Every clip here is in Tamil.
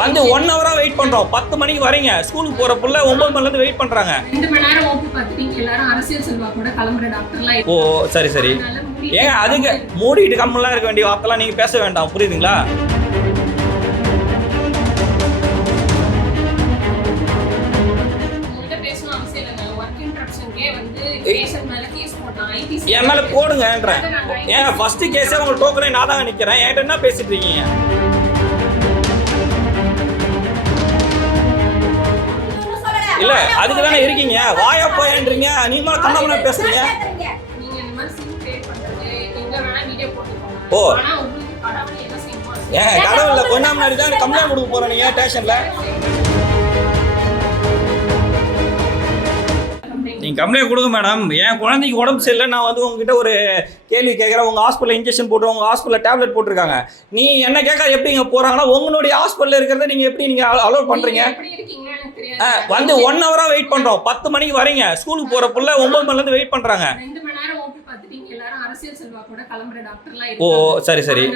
வந்து ஒன் ஹவரா வெயிட் பண்றோம். பத்து மணிக்கு வரீங்க. ஸ்கூலுக்கு போற புள்ள ஒன்பது மணில இருந்து வெயிட் பண்றாங்க. ரெண்டு மணி நேரம் ஓபி பார்த்துட்டு இங்க எல்லாரும் அரசியல் செல்வா கூட கிளம்புற டாக்டர்லாம் ஓ சரி சரி. ஏங்க அதுக்கு மூடிட்டு கம்மெல்லாம் இருக்க வேண்டிய வார்த்தைலாம் நீங்க பேச வேண்டாம். புரியுதுங்களா? என் மேல போடுங்கன்றேன். ஏன் ஃபர்ஸ்ட் கேஸே உங்க டோக்கனே நான் தாங்க நிக்கிறேன் என்கிட்ட என்ன பேசிட்டு இருக்கீங்க? இல்ல அதுக்கு தானே இருக்கீங்க. வாயா போயன்றீங்க. நீமா கண்ணமனா பேசுறீங்க. நீங்க இந்த மாதிரி வீடியோ போட்டுக்கோங்க. ஓ. ஏன் கடவுள்ல கொஞ்ச நாள் முன்னாடி தான் கம்ப்ளைண்ட் கொடுக்க போறேன் நீங்க ஸ்டேஷன்ல? நீங்க கம்ப்ளைண்ட் கொடுங்க மேடம். என் குழந்தைக்கு உடம்பு சரியில்லை. நான் வந்து உங்ககிட்ட ஒரு கேள்வி கேட்குறேன். உங்க ஹாஸ்பிட்டல் இன்ஜெக்ஷன் போட்டு உங்க ஹாஸ்பிட்டல் டேப்லெட் போட்டிருக்காங்க. நீ என்ன கேட்க எப்படி இங்க போறாங்கன்னா உங்களுடைய ஹாஸ்பிட்டல் இருக்கிறத நீங்க எப்படி நீங்க அலோட் பண்றீங்க? வந்து ஒன் ஹவரா வெயிட் பண்றோம். பத்து மணிக்கு வரீங்க. ஸ்கூலுக்கு போற புள்ள ஒன்பது மணில இருந்து வெயிட் பண்றாங்க. ஓ சரி சரி.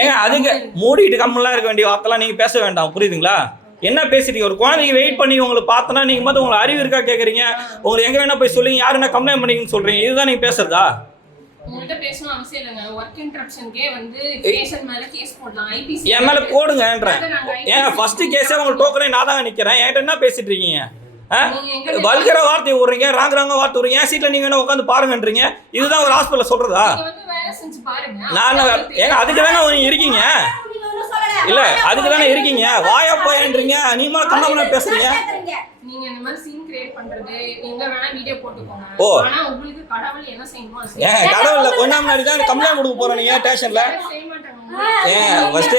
ஏங்க அதுக்கு மூடிட்டு கம்மெல்லாம் இருக்க வேண்டிய வார்த்தைலாம் நீங்க பேச வேண்டாம். புரியுதுங்களா? என்ன பேசுறீங்க ஒரு குழந்தைக்கு வெயிட் பண்ணி உங்களுக்கு பார்த்தனா நீங்க மட்டும் உங்களுக்கு அறிவு இருக்கா கேக்குறீங்க? உங்களுக்கு எங்க வேணா போய் சொல்லுங்க. யாரு என்ன கம்ப்ளைண்ட் பண்ணீங்கன்னு சொல்றீங்க. இதுதான் நீங்க பேசுறதா? உங்கள்கிட்ட பேசணும் அவசியம் இல்லைங்க. ஒர்க் இன்ட்ரப்ஷனுக்கே வந்து பேஷண்ட் மேல கேஸ் போடலாம். ஐபிசி என் மேல போடுங்கன்றேன் ஏன் ஃபர்ஸ்ட் கேஸே உங்க டோக்கனே நான் தாங்க நிக்கிறேன். என்கிட்ட என்ன பேசிட்டு இருக்கீங்க? வல்கர வார்த்தை விடுறீங்க ராங்க ராங்க வார்த்தை விடுறீங்க என் சீட்ல நீங்க என்ன உட்காந்து பாருங்கன்றீங்க. இதுதான் ஒரு ஹாஸ்பிட்டல் சொல்றதா? நான் ஏங்க அதுக்கு தானே நீங்க இருக்கீங்க. இல்ல அதுக்கு தானே இருக்கீங்க? வாயா போயன்றீங்க. நீமா கண்ணமனா பேசுறீங்க. நீங்க இந்த மாதிரி சீன் கிரியேட் பண்றது எங்க வேணா வீடியோ போட்டுக்கோங்க. ஓ. ஆனா உங்களுக்கு கடவுள் என்ன செய்யுமோ அது ஏன் கடவுள்ல கொஞ்ச நாள் முன்னாடி தான் கம்ப்ளைண்ட் கொடுக்க போறேன் நீங்க ஸ்டேஷன்ல செய்ய மாட்டாங்க. ஏன் ஃபர்ஸ்ட்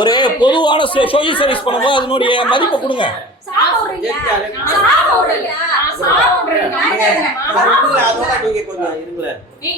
ஒரு பொதுவான சோஷியல் சர்வீஸ் பண்ணும்போது அதனுடைய மதிப்பை கொடுங்க. அதோட நீங்க கொஞ்சம் இருங்களேன்.